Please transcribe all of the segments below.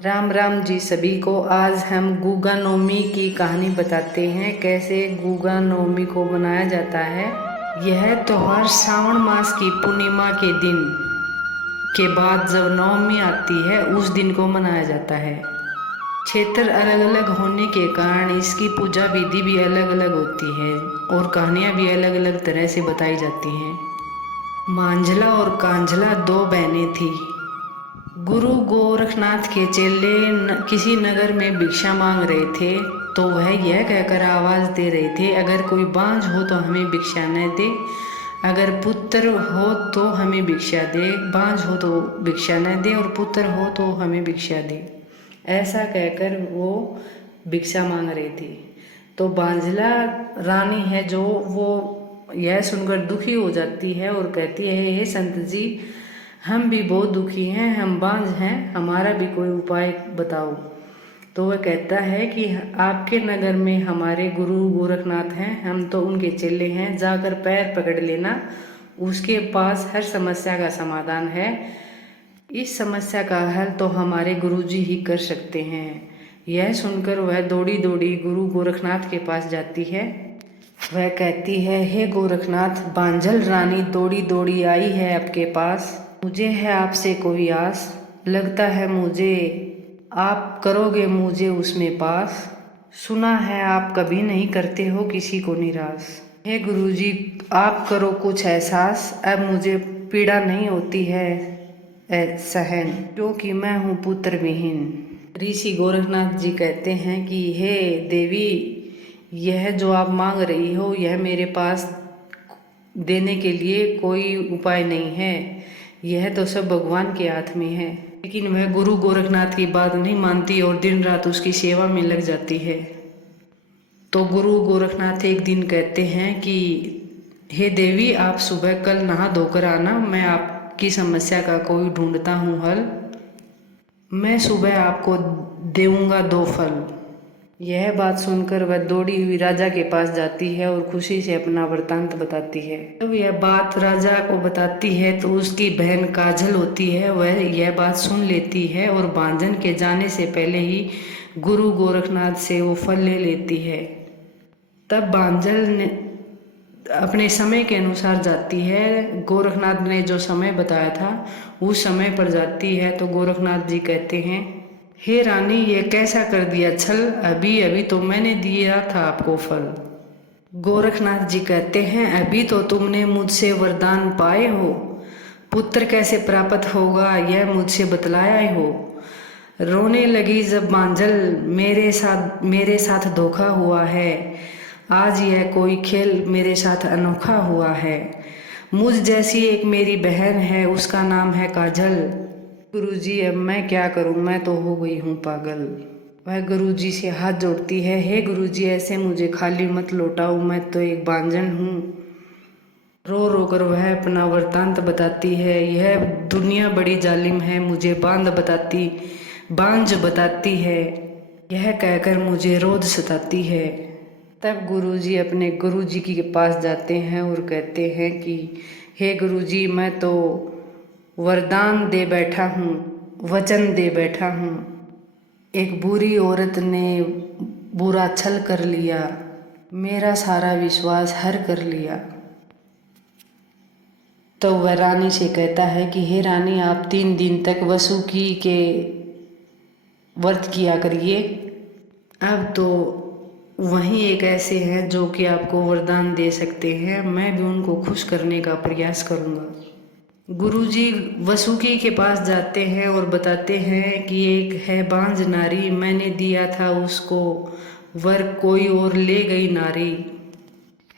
राम राम जी सभी को। आज हम गुगा नवमी की कहानी बताते हैं, कैसे गुगा नवमी को मनाया जाता है। यह त्योहार श्रावण मास की पूर्णिमा के दिन के बाद जब नवमी आती है उस दिन को मनाया जाता है। क्षेत्र अलग अलग होने के कारण इसकी पूजा विधि भी अलग अलग होती है और कहानियाँ भी अलग अलग तरह से बताई जाती हैं। मांझला और कांझला दो बहनें थीं। गुरु गोरखनाथ के चेले किसी नगर में भिक्षा मांग रहे थे, तो वह यह कहकर आवाज दे रहे थे, अगर कोई बांझ हो तो हमें भिक्षा न दे, अगर पुत्र हो तो हमें भिक्षा दे, बांझ हो तो भिक्षा न दे और पुत्र हो तो हमें भिक्षा दे। ऐसा कहकर वो भिक्षा मांग रहे थे। तो बांझला रानी है जो वो यह सुनकर दुखी हो जाती है और कहती है, हे संत जी, हम भी बहुत दुखी हैं, हम बांझ हैं, हमारा भी कोई उपाय बताओ। तो वह कहता है कि आपके नगर में हमारे गुरु गोरखनाथ हैं, हम तो उनके चेले हैं, जाकर पैर पकड़ लेना, उसके पास हर समस्या का समाधान है। इस समस्या का हल तो हमारे गुरुजी ही कर सकते हैं। यह सुनकर वह दौड़ी दौड़ी गुरु गोरखनाथ के पास जाती है। वह कहती है, हे गोरखनाथ, बांझल रानी दौड़ी दौड़ी आई है आपके पास, मुझे है आपसे कोई आस, लगता है मुझे आप करोगे मुझे उसमें पास, सुना है आप कभी नहीं करते हो किसी को निराश। हे गुरुजी, आप करो कुछ एहसास, अब मुझे पीड़ा नहीं होती है सहन, क्योंकि मैं हूँ पुत्र विहीन। ऋषि गोरखनाथ जी कहते हैं कि हे देवी, यह जो आप मांग रही हो यह मेरे पास देने के लिए कोई उपाय नहीं है, यह तो सब भगवान के हाथ में है। लेकिन वह गुरु गोरखनाथ की बात नहीं मानती और दिन रात उसकी सेवा में लग जाती है। तो गुरु गोरखनाथ एक दिन कहते हैं कि हे देवी, आप सुबह कल नहा धोकर आना, मैं आपकी समस्या का कोई ढूंढता हूँ हल, मैं सुबह आपको देऊंगा 2 फल। यह बात सुनकर वह दौड़ी हुई राजा के पास जाती है और खुशी से अपना वृतांत बताती है। जब यह बात राजा को बताती है तो उसकी बहन काजल होती है, वह यह बात सुन लेती है और बांझन के जाने से पहले ही गुरु गोरखनाथ से वो फल ले लेती है। तब बांझल ने अपने समय के अनुसार जाती है, गोरखनाथ ने जो समय बताया था उस समय पर जाती है। तो गोरखनाथ जी कहते हैं, हे रानी, ये कैसा कर दिया छल, अभी अभी तो मैंने दिया था आपको फल। गोरखनाथ जी कहते हैं, अभी तो तुमने मुझसे वरदान पाए हो, पुत्र कैसे प्राप्त होगा यह मुझसे बतलाया हो। रोने लगी जब बांझल, मेरे साथ धोखा हुआ है, आज यह कोई खेल मेरे साथ अनोखा हुआ है। मुझ जैसी एक मेरी बहन है, उसका नाम है काजल, गुरुजी अब मैं क्या करूं, मैं तो हो गई हूँ पागल। वह गुरुजी से हाथ जोड़ती है, हे गुरुजी, ऐसे मुझे खाली मत लौटाओ, मैं तो एक बांझन हूँ। रो रो कर वह अपना वृतांत बताती है, यह दुनिया बड़ी जालिम है, मुझे बांझ बताती है, यह कहकर मुझे रोज सताती है। तब गुरुजी अपने गुरुजी के पास जाते हैं और कहते हैं कि हे गुरुजी, मैं तो वरदान दे बैठा हूँ, वचन दे बैठा हूँ, एक बुरी औरत ने बुरा छल कर लिया, मेरा सारा विश्वास हर कर लिया। तो वह रानी से कहता है कि हे रानी, आप 3 दिन तक वसुकी के व्रत किया करिए। अब तो वहीं एक ऐसे हैं जो कि आपको वरदान दे सकते हैं, मैं भी उनको खुश करने का प्रयास करूँगा। गुरुजी वसुकी के पास जाते हैं और बताते हैं कि एक है बांझ नारी, मैंने दिया था उसको वर, कोई और ले गई नारी।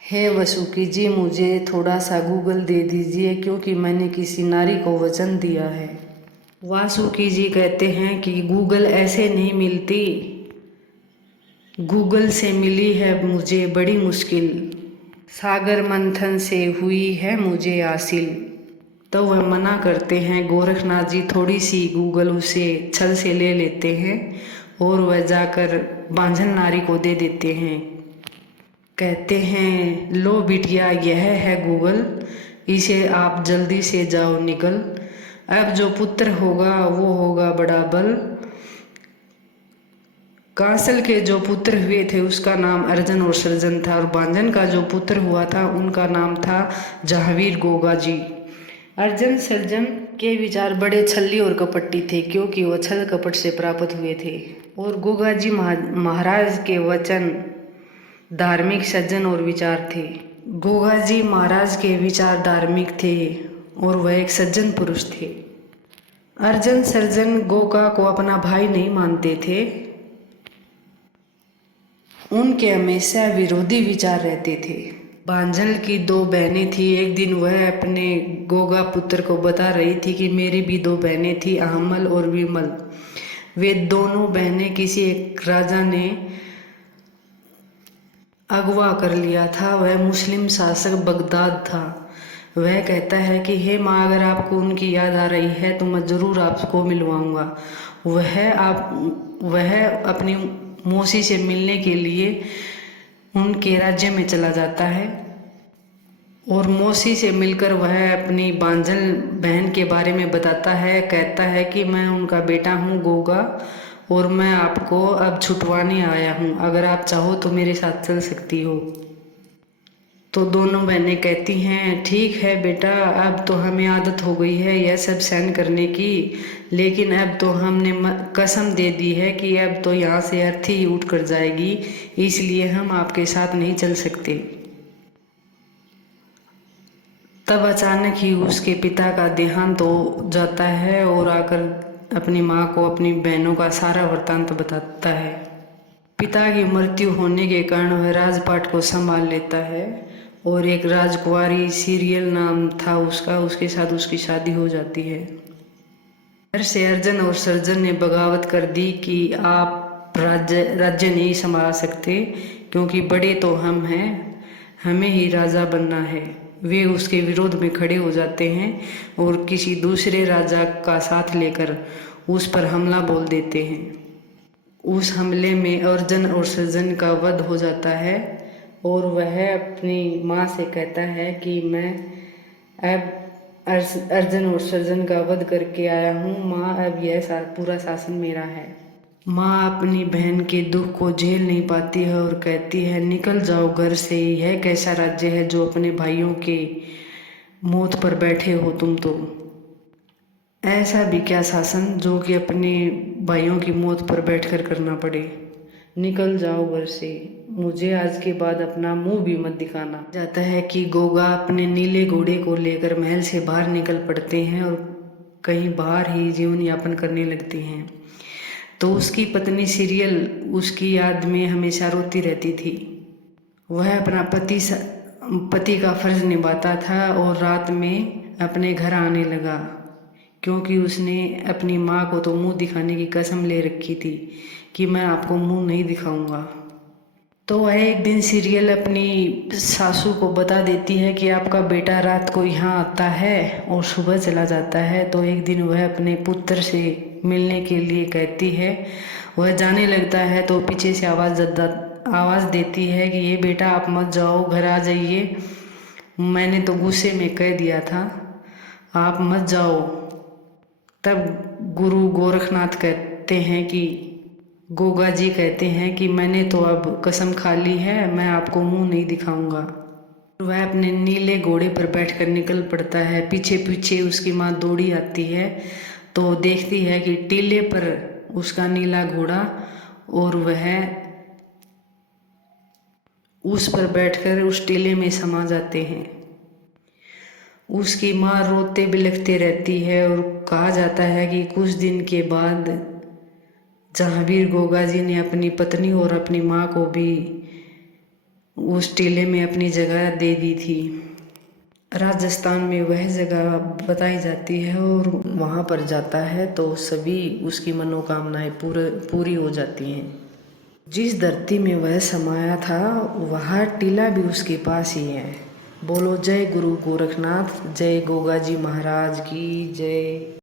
हे वसुकी जी, मुझे थोड़ा सा गूगल दे दीजिए, क्योंकि मैंने किसी नारी को वचन दिया है। वासुकी जी कहते हैं कि गूगल ऐसे नहीं मिलती, गूगल से मिली है मुझे बड़ी मुश्किल, सागर मंथन से हुई है मुझे हासिल। तो वह मना करते हैं। गोरखनाथ जी थोड़ी सी गूगल उसे छल से ले लेते हैं और वह जाकर बांझल नारी को दे देते हैं। कहते हैं, लो बिटिया, यह है गूगल, इसे आप जल्दी से जाओ निकल, अब जो पुत्र होगा वो होगा बड़ा बल, कांसल के जो पुत्र हुए थे उसका नाम अर्जन और सर्जन था, और बांजन का जो पुत्र हुआ था उनका नाम था जहांगीर गोगाजी। अर्जन सर्जन के विचार बड़े छल्ली और कपटी थे, क्योंकि वह छल कपट से प्राप्त हुए थे। और गोगाजी महाराज के वचन धार्मिक, सज्जन और विचार थे। गोगाजी महाराज के विचार धार्मिक थे और वह एक सज्जन पुरुष थे। अर्जन सर्जन गोगा को अपना भाई नहीं मानते थे। उनके हमेशा विरोधी विचार रहते थे। बांझल की 2 बहनें थी। एक दिन वह अपने गोगा पुत्र को बता रही थी कि मेरी भी 2 बहनें थी, अहमल और विमल। वे दोनों बहनें किसी एक राजा ने अगवा कर लिया था। वह मुस्लिम शासक बगदाद था। वह कहता है कि हे माँ, अगर आपको उनकी याद आ रही है तो मैं ज़रूर आपको मिलवाऊंगा। वह अपनी मौसी से मिलने के लिए उनके राज्य में चला जाता है, और मौसी से मिलकर वह अपनी बांझल बहन के बारे में बताता है। कहता है कि मैं उनका बेटा हूँ गोगा, और मैं आपको अब छुटवाने आया हूँ। अगर आप चाहो तो मेरे साथ चल सकती हो। तो दोनों बहनें कहती हैं, ठीक है बेटा, अब तो हमें आदत हो गई है यह सब सहन करने की, लेकिन अब तो हमने कसम दे दी है कि अब तो यहाँ से अर्थी ही उठ कर जाएगी, इसलिए हम आपके साथ नहीं चल सकते। तब अचानक ही उसके पिता का देहांत हो जाता है, और आकर अपनी माँ को अपनी बहनों का सारा वृत्तांत बताता है। पिता की मृत्यु होने के कारण वह राजपाट को संभाल लेता है, और एक राजकुमारी सीरियल नाम था उसका, उसके साथ उसकी शादी हो जाती है। घर से अर्जन और सर्जन ने बगावत कर दी कि आप राज्य नहीं संभाल सकते, क्योंकि बड़े तो हम हैं, हमें ही राजा बनना है। वे उसके विरोध में खड़े हो जाते हैं और किसी दूसरे राजा का साथ लेकर उस पर हमला बोल देते हैं। उस हमले में अर्जन और सर्जन का वध हो जाता है, और वह अपनी माँ से कहता है कि मैं अब अर्जन और सर्जन का वध करके आया हूँ माँ, अब यह पूरा शासन मेरा है। माँ अपनी बहन के दुख को झेल नहीं पाती है और कहती है, निकल जाओ घर से, यह कैसा राज्य है जो अपने भाइयों के मौत पर बैठे हो तुम। तो ऐसा भी क्या शासन जो कि अपने भाइयों की मौत पर बैठकर करना पड़े। निकल जाओ घर से, मुझे आज के बाद अपना मुंह भी मत दिखाना। जाता है कि गोगा अपने नीले घोड़े को लेकर महल से बाहर निकल पड़ते हैं और कहीं बाहर ही जीवन यापन करने लगते हैं। तो उसकी पत्नी सीरियल उसकी याद में हमेशा रोती रहती थी। वह अपना पति का फर्ज निभाता था और रात में अपने घर आने लगा, क्योंकि उसने अपनी माँ को तो मुंह दिखाने की कसम ले रखी थी कि मैं आपको मुंह नहीं दिखाऊंगा। तो वह एक दिन सीरियल अपनी सासू को बता देती है कि आपका बेटा रात को यहाँ आता है और सुबह चला जाता है। तो एक दिन वह अपने पुत्र से मिलने के लिए कहती है। वह जाने लगता है तो पीछे से आवाज़ देती है कि ये बेटा आप मत जाओ, घर आ जाइए, मैंने तो गुस्से में कह दिया था, आप मत जाओ। तब गुरु गोरखनाथ कहते हैं कि गोगा जी कहते हैं कि मैंने तो अब कसम खा ली है, मैं आपको मुंह नहीं दिखाऊंगा। वह अपने नीले घोड़े पर बैठकर निकल पड़ता है। पीछे पीछे उसकी माँ दौड़ी आती है तो देखती है कि टीले पर उसका नीला घोड़ा, और वह उस पर बैठकर उस टीले में समा जाते हैं। उसकी माँ रोते बिलखते रहती है, और कहा जाता है कि कुछ दिन के बाद जहांगीर गोगा जी ने अपनी पत्नी और अपनी माँ को भी उस टीले में अपनी जगह दे दी थी। राजस्थान में वह जगह बताई जाती है, और वहाँ पर जाता है तो सभी उसकी मनोकामनाएं पूरी हो जाती हैं। जिस धरती में वह समाया था वह टीला भी उसके पास ही है। बोलो जय गुरु गोरखनाथ, जय गोगा जी महाराज की जय।